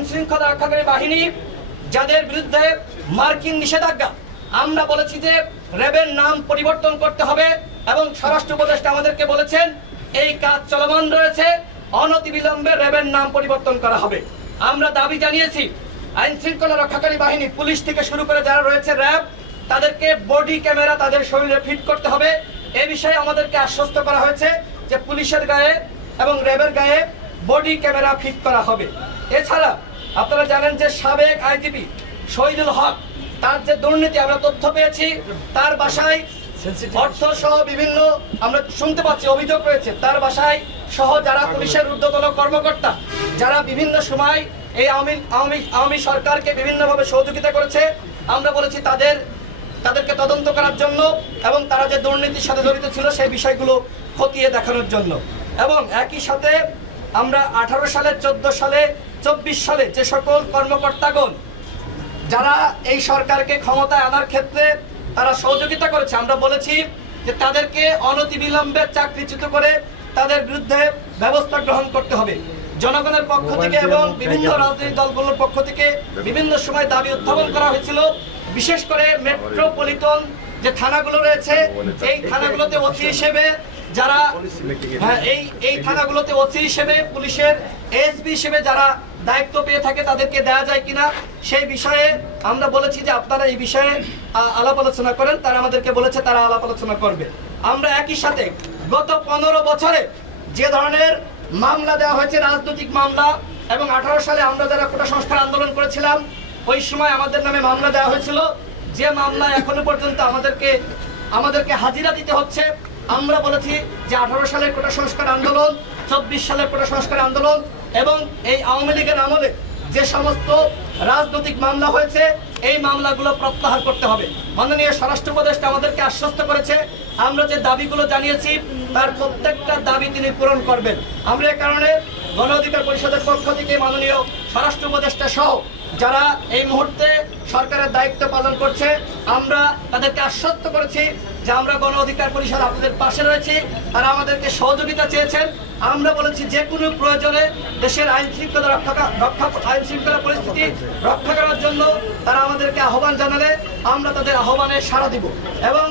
আইন শৃঙ্খলা রক্ষাকারী বাহিনী যাদের বিরুদ্ধে মার্কিন নিষেধাজ্ঞা, আমরা বলেছি যে র্যাবের নাম পরিবর্তন করতে হবে এবং স্বরাষ্ট্র উপদেষ্টা আমাদেরকে বলেছেন এই কাজ চলমান রয়েছে, অনতিবিলম্বে র্যাবের নাম পরিবর্তন করা হবে। আমরা দাবি জানিয়েছি আইন শৃঙ্খলা রক্ষাকারী বাহিনী, পুলিশ থেকে শুরু করে যারা রয়েছে র্যাব, তাদেরকে বডি ক্যামেরা তাদের শরীরে ফিট করতে হবে। এ বিষয়ে আমাদেরকে আশ্বস্ত করা হয়েছে যে পুলিশের গায়ে এবং র্যাবের গায়ে বডি ক্যামেরা ফিট করা হবে। এছাড়া আপনারা জানেন যে সাবেক আইজিপি শহীদুল হক, তার যে দুর্নীতি আমরা তথ্য পেয়েছি, তার বাসায় অর্থ সহ বিভিন্ন আমরা শুনতে পাচ্ছি অভিযোগ রয়েছে, তার বাসায় সহ যারা পুলিশের ঊর্ধ্বতন কর্মকর্তা যারা বিভিন্ন সময় এই আওয়ামী সরকারকে বিভিন্নভাবে সহযোগিতা করেছে, আমরা বলেছি তাদেরকে তদন্ত করার জন্য এবং তারা যে দুর্নীতির সাথে জড়িত ছিল সেই বিষয়গুলো খতিয়ে দেখানোর জন্য। এবং একই সাথে আমরা 18 সালে, 14 সালে, 24 সালে যে সকল কর্মকর্তাগণ যারা এই সরকারকে ক্ষমতায় আনার ক্ষেত্রে তারা সহযোগিতা করেছে, আমরা বলেছি যে তাদেরকে অনতিবিলম্বে চাকরিচ্যুত করে তাদের বিরুদ্ধে ব্যবস্থা গ্রহণ করতে হবে। জনগণের পক্ষ থেকে এবং বিভিন্ন রাজনৈতিক দলগুলোর পক্ষ থেকে বিভিন্ন সময় দাবি উত্থাপন করা হয়েছিল। বিশেষ করে মেট্রোপলিটন যে থানাগুলো রয়েছে, এই থানাগুলোতে ওসি হিসেবে যারা এই থানাগুলোতে ওসি হিসেবে, পুলিশের এসপি হিসেবে যারা দায়িত্ব পেয়ে থাকে তাদেরকে দেওয়া যায় কিনা সেই বিষয়ে আমরা বলেছি যে আপনারা এই বিষয়ে আলাপ আলোচনা করেন। তারা আমাদেরকে বলেছে তারা আলাপ আলোচনা করবে। আমরা একই সাথে গত 15 বছরে যে ধরনের মামলা দেওয়া হয়েছে, রাজনৈতিক মামলা, এবং 18 সালে আমরা যারা কোটা সংস্কার আন্দোলন করেছিলাম ওই সময় আমাদের নামে মামলা দেওয়া হয়েছিল, যে মামলা এখনো পর্যন্ত আমাদেরকে হাজিরা দিতে হচ্ছে। আমরা বলেছি যে 18 সালের কোটা সংস্কার আন্দোলন, 24 সালের কোটা সংস্কার আন্দোলন এবং এই আওয়ামী লীগের আমলে যে সমস্ত রাজনৈতিক মামলা হয়েছে এই মামলাগুলো প্রত্যাহার করতে হবে। মাননীয় স্বরাষ্ট্র উপদেষ্টা আমাদেরকে আশ্বস্ত করেছে আমরা যে দাবিগুলো জানিয়েছি তার প্রত্যেকটা দাবি তিনি পূরণ করবেন। আমরা এই কারণে গণ অধিকার পরিষদের পক্ষ থেকে মাননীয় স্বরাষ্ট্র উপদেষ্টা সহ যারা এই মুহূর্তে সরকারের দায়িত্ব পালন করছে, আমরা তাদেরকে আশ্বস্ত করেছি যে আমরা গণ অধিকার পরিষদ আপনাদের পাশে রয়েছি। তারা আমাদেরকে সহযোগিতা চেয়েছেন। আমরা বলেছি যে কোনো প্রয়োজনে দেশের আইন শৃঙ্খলা পরিস্থিতি রক্ষা করার জন্য তারা আমাদেরকে আহ্বান জানালে আমরা তাদের আহ্বানে সাড়া দিব এবং